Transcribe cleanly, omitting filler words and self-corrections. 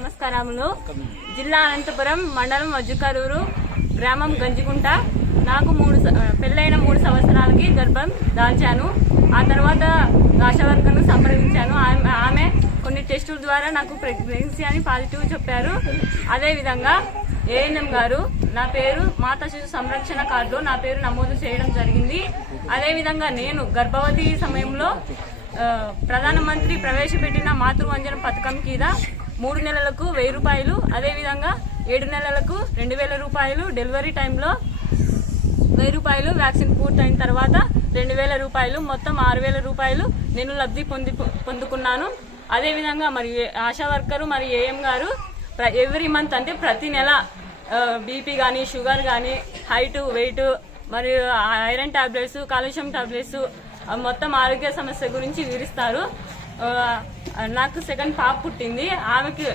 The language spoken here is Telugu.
నమస్కారములు. జిల్లా అనంతపురం, మండలం వజ్జుకరూరు, గ్రామం గంజిగుంట. నాకు పెళ్ళైన 3 సంవత్సరాలకి గర్భం దాల్చాను. ఆ తర్వాత ఆశా వర్కర్ను సంప్రదించాను. ఆమె కొన్ని టెస్టుల ద్వారా నాకు ప్రెగ్నెన్సీ అని పాజిటివ్ చెప్పారు. అదేవిధంగా ఏఎన్ఎం గారు నా పేరు మాతా శిశు సంరక్షణ కార్డులో నా పేరు నమోదు చేయడం జరిగింది. అదేవిధంగా నేను గర్భవతి సమయంలో ప్రధానమంత్రి ప్రవేశపెట్టిన మాతృవంజన పథకం కింద 3 నెలలకు 1000 రూపాయలు, అదేవిధంగా 7 నెలలకు 2000 రూపాయలు, డెలివరీ టైంలో 1000 రూపాయలు, వ్యాక్సిన్ పూర్తయిన తర్వాత 2000 రూపాయలు, మొత్తం 6000 రూపాయలు నేను లబ్ధి పొందుకున్నాను. అదేవిధంగా మరి ఆశా వర్కరు మరి ఏఎం గారు ఎవ్రీ మంత్ అంటే ప్రతి నెల బీపీ కానీ, షుగర్ కానీ, హైట్, వెయిట్, మరియు ఐరన్ టాబ్లెట్స్, కాల్షియం టాబ్లెట్స్, మొత్తం ఆరోగ్య సమస్య గురించి వివరిస్తారు. నాకు సెకండ్ పాప పుట్టింది. ఆమెకి